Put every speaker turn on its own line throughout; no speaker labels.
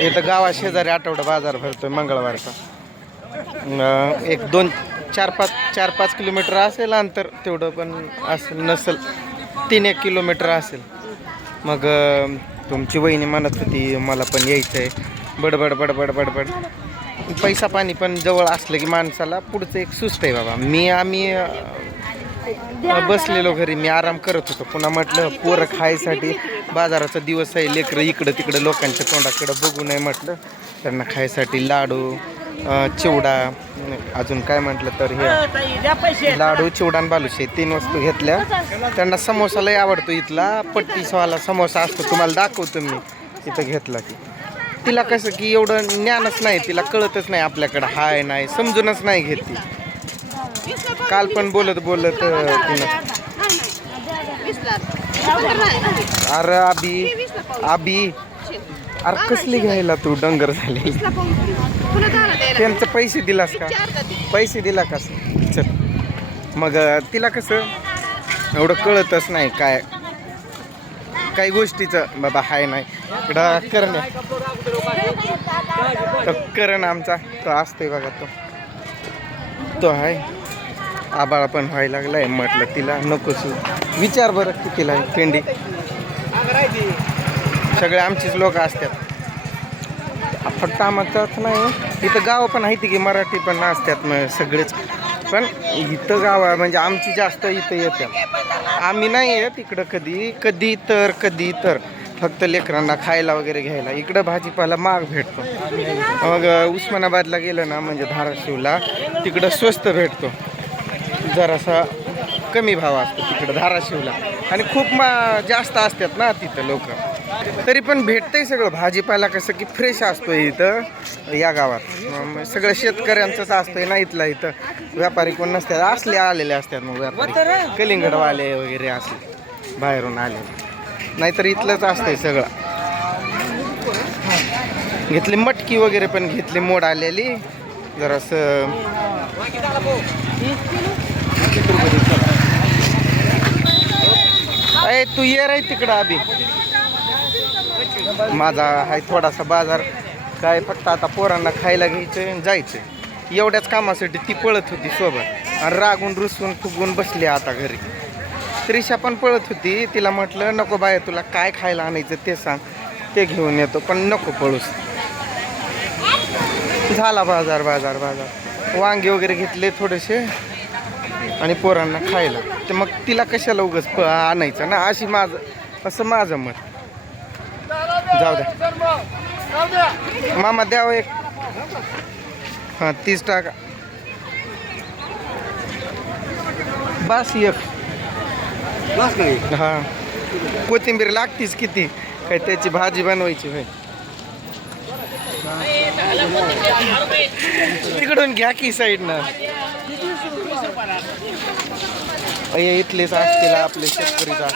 इथं गावा शेजारी आठवडा बाजार भरतोय मंगळवारचा. एक दोन चार पाच चार पाच किलोमीटर असेल अंतर तेवढं पण असेल नसेल तीन एक किलोमीटर असेल. मग तुमची वहिनी म्हणत होती मला पण यायचं आहे बडबड बडबड बडबड. पैसा पाणी पण जवळ असलं की माणसाला पुढचं एक सुस्त आहे बाबा. मी आम्ही बसलेलो घरी मी आराम करत होतो. पुन्हा म्हटलं पोरं खायसाठी बाजाराचा दिवस आहे. लेकरं इकडं तिकडं लोकांच्या तोंडाकडं बघू नये म्हटलं. त्यांना खायसाठी लाडू चिवडा अजून काय म्हटलं तर हे. लाडू चिवडा आणि बालुशे तीन वस्तू घेतल्या. त्यांना समोसा लय आवडतो इथला. पट्टीसवाला समोसा असतो तुम्हाला दाखवतो मी. इथं घेतला की तिला कसं की एवढं ज्ञानच नाही तिला कळतच नाही आपल्याकडं हाय नाही समजूनच नाही घेत ती. काल पण बोलत बोलत तिनं अरे आबी आबी. अरे कसली घ्यायला तू? डंगर झाली. त्यांचं पैसे दिलास का? पैसे दिला का? चल. मग तिला कसं? एवढं कळतच नाही काय. काही गोष्टीचं बाबा हाय नाही. इकडं करण तर करण आमचा तो असतोय बघा तो. तो आहे. आबाळा पण व्हायला लागलाय म्हटलं तिला नकोच विचार बरं कितीला आहे थंडी. सगळे आमचीच लोक असतात. फक्त आमचाच नाही इथं गावं पण आहेत की मराठी पण असतात मग सगळेच. पण इथं गाव आहे म्हणजे आमची जास्त इथं येतात. आम्ही नाही येत इकडं कधी कधी तर कधी तर. फक्त लेकरांना खायला वगैरे घ्यायला. इकडं भाजीपाला माग भेटतो. मग उस्मानाबादला गेलं ना म्हणजे धाराशिवला तिकडं स्वस्त भेटतो. जरासा कमी भाव असतो तिकडं धाराशिवला. आणि खूप मा जास्त असतात ना तिथं लोक. तरी पण भेटतंय सगळं. भाजीपाला कसं की फ्रेश असतो इथं या गावात. मग सगळं शेतकऱ्यांचंच असतंय ना इथलं इथं. व्यापारी कोण नसतात. असले आलेले असतात मग व्यापारी. कलिंगडवाले वगैरे असले बाहेरून आले. नाहीतर इथलंच असतंय सगळं. घेतली मटकी वगैरे पण घेतली मोड आलेली. जरासं अय तू ये रे तिकडं आधी. माझा आहे थोडासा बाजार. काय फक्त आता पोरांना खायला घ्यायचं आणि जायचं एवढ्याच कामासाठी ती पळत होती सोबत. आणि रागून रुसून फुगून बसली आता घरी. त्रिशा पण पळत होती. तिला म्हटलं नको बाया तुला काय खायला आणायचं ते सांग. ते घेऊन येतो पण नको पळूस. झाला बाजार बाजार बाजार. वांगे वगैरे घेतले थोडेसे. आणि पोरांना खायला. तर मग तिला कशाला उगच प आणायचं ना? अशी माझं असं माझं मत. जाऊ द्या. मामा द्यावं एक. हां तीस टाका. बस एक. हां. कोथिंबीर लागतीच किती? काय त्याची भाजी बनवायची होय. तिकडून घ्या की साईडनं अय इथलेच असतील आपले शेतकरीचा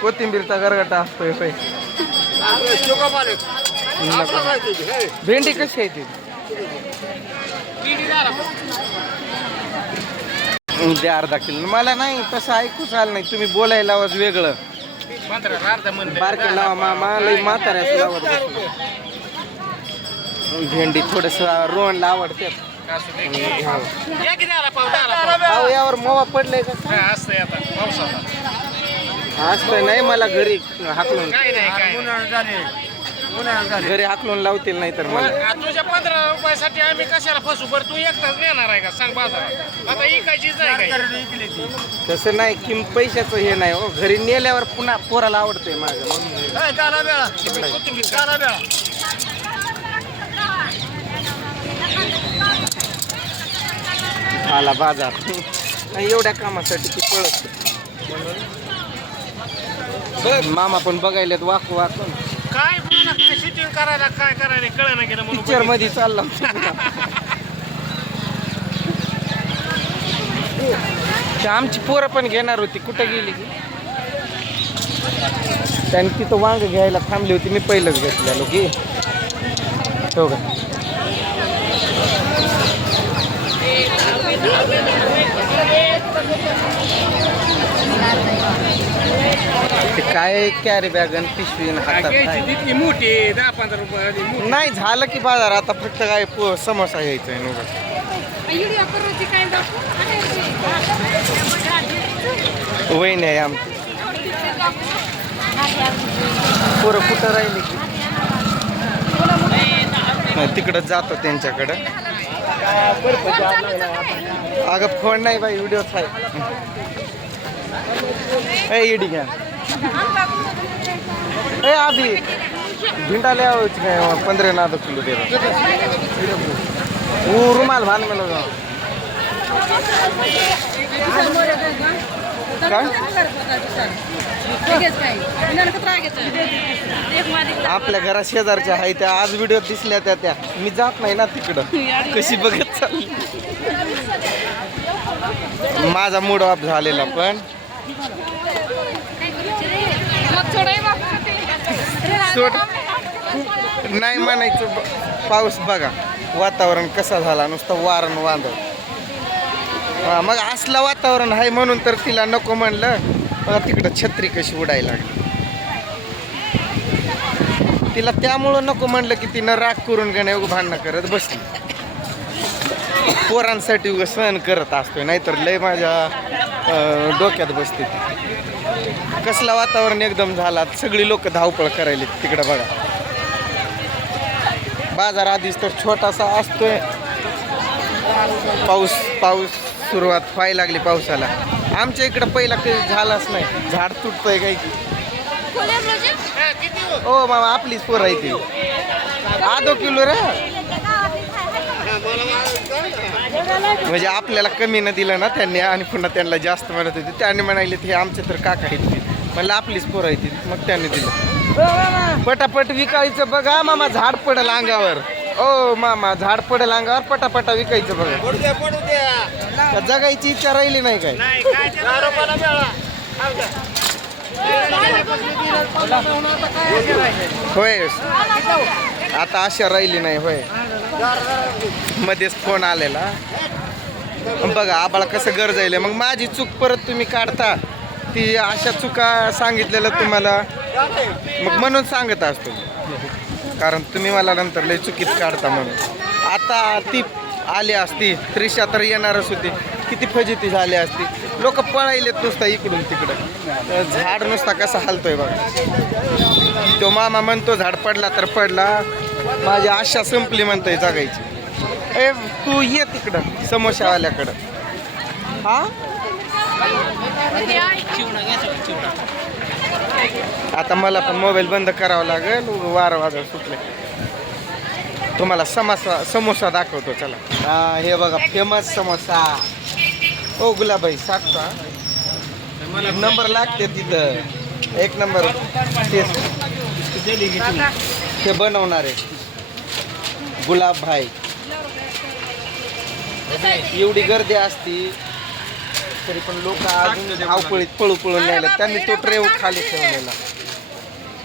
कोथिंबीरचा गरगटा असतोय पै भेंडी कशी आहे ती? द्या अर्धा किलो. मला नाही तसं ऐकूच आलं नाही. तुम्ही बोलायला आवाज वेगळं. बारके लावा मामा लई म्हाताऱ्याच लावत भेंडी थोडस रोहनला आवडते. अहो यावर मोवा पडलाय का? असतं नाही मला घरी हाकलून. घरी हाकलून लावतील नाही तर मला
तुझ्या पंधरा रुपयासाठी आम्ही कशाला फसू? बरं तू एकटाच नेणार आहे का? सांग बाजारात. आता इकायचीच नाही काय
तसं नाही किम पैशाचं हे नाही हो. घरी नेल्यावर पुन्हा पोराला आवडतंय माझं.
कोथिंबीर काला बेळा.
आला बाजार. नाही, एवढ्या कामासाठी ती पळत. मामा पण बघायलेत वाकू वाकून.
काय शूटिंग करायला काय करायला कळ ना गेलं म्हणून
पिक्चरमध्ये चालला. ते आमची पोरं पण घेणार होती. कुठं गेली की त्यांनी तिथं वांग घ्यायला थांबली होती. मी पहिलंच घेतलेलो की हो का? ते काय कॅरी बॅग आणि पिशवी आणि हातात
घ्यायची
आहे.
तितकी मोठी दहा पंधरा.
नाही झालं की बाजार आता फक्त काय पो- समोसा घ्यायचा आहे नुकतं वहीन आहे आमची पोरं कुठं राहिली की नाही, तिकडं जातो त्यांच्याकडं अगं फोन नाही बाई व्हिडिओच आहे. ए इडी घ्या ए आधी भिंडा ले आओ पंधरा नाद किलो दे रुमाल भान में लगा आपल्या घरा शेजारच्या आहे त्या. आज व्हिडिओ दिसल्या त्या त्या. मी जात नाही ना तिकडं. कशी बघत चालली? माझा मूड ऑफ झालेला पण. नाही म्हणायचं. ब- पाऊस बघा. वातावरण कसा झाला? नुसतं वारण वांदळ. मग असलं वातावरण आहे म्हणून तर तिला नको म्हणलं. बघा तिकडं छत्री कशी उडायला लागली. तिला त्यामुळं नको म्हणलं की तिनं राग करून गणे भांडणं करत बसली. पोरांसाठी उगं सहन करत असतोय नाहीतर लय माझ्या डोक्यात बसते कसला वातावरण एकदम झाला सगळी लोक धावपळ करायली तिकडं बघा. बाजार आधीच तर छोटासा असतोय. पाऊस पाऊस. सुरुवात व्हायला लागली पावसाला. आमच्या इकडं पहिला कधी झालाच नाही. झाड तुटतंय काही. की
हा, किती हो?
ओ मामा आपलीच पोर आहे ती. आधो किलो रे. म्हणजे आपल्याला कमी न दिलं ना त्यांनी आणि पुन्हा त्यांना जास्त म्हणत होते. त्यांनी म्हणाले हे आमचे तर काका आहेत म्हणलं आपलीच पोर आहे ती. मग त्यांनी दिलं. पटापट विकायचं बघा मामा झाड पडेल अंगावर. ओ मामा झाड पडेल अंगावर पटापटा विकायचं बघा.
पडू द्या पडू द्या.
का जगायची इच्छा राहिली नाही काय.
नाही काय ते दहा रुपयाला मिळाला. खाऊ द्या.
होय. आता आशा राहिली नाही होय. मध्येच फोन आलेला. बघा आबाळा कसं गरजायला मग माझी चूक परत तुम्ही काढता. ती अशा चुका सांगितलेलं तुम्हाला. मग म्हणून सांगत असतो. कारण तुम्ही मला नंतर लय चुकीत काढता म्हणून. आता ती आली असती त्रिशा तर येणारच होती. किती फजिती झाली असती. लोक पळायलेत नुसता इकडून तिकडं. झाड नुसता कसा हलतोय बघा. तो मामा म्हणतो झाड पडला तर पडला. माझी आशा संपली म्हणतोय जगायची. ए तू ये तिकडं समोशावाल्याकडं हा? आता मला पण मोबाईल बंद करावा लागेल वारं वादळ सुटले. तुम्हाला समोसा समोसा दाखवतो चला. हा हे बघा फेमस समोसा. ओ गुलाबाई सांगता नंबर लागते तिथं. एक नंबर ते बनवणारे गुलाब भाई. एवढी गर्दी असती. तरी पण लोक अजून धावपळीत पळू पळून न्यायला त्यांनी तो ट्रेव खाली ठेवलेला.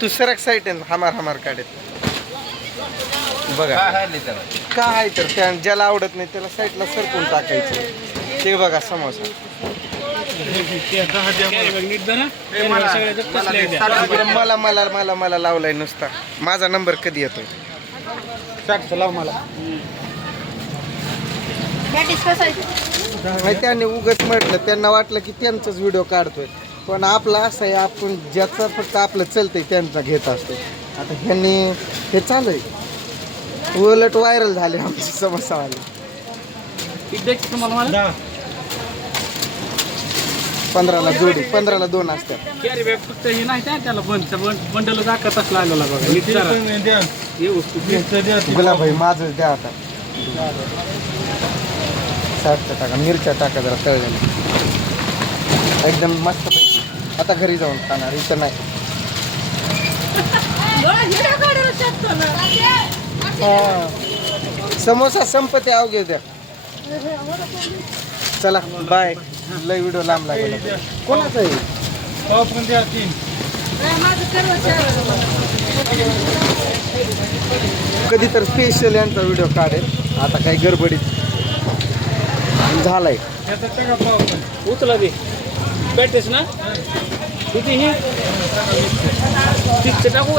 तू सरक साईट हमार हमार काढत. बघा. काय आहे तर त्या ज्याला आवडत नाही त्याला साईडला सरकून टाकायचं. ते बघा समोसा. मला मला मला मला लावलाय नुसता. माझा नंबर कधी येतोय? नाही त्यांनी उगच म्हटलं त्यांना वाटलं की त्यांचाच व्हिडिओ काढतोय. पण आपला असं आहे आपण ज्याचा फक्त आपलं चलतंय त्यांचा घेत असतो. आता ह्यांनी हे चालू आहे. उलट व्हायरल झाले आमची समस्यावाले. पंधराला जोडी पंधराला दोन असतात.
कॅरी बॅग फक्त हे नाही त्या त्याला बंद बंडल दाखवत असला आलेला बघा. नीट जरा. हे वस्तू.
गुलाबाई माझं द्या आता. साठच्या टाका मिरच्या टाका जरा तळलेल्या. एकदम मस्त पैकी. आता घरी जाऊन खाणार इथं नाही. हा. समोसा संपते अवघे द्या. चला बाय लय व्हिडिओ लांब लागेल कोणाचा आहे? कधी तर स्पेशल यांचा व्हिडिओ काढेल. आता काही गडबडीत झालाय
उचला दे भेटतेस ना
किती हे फिक्स टाकू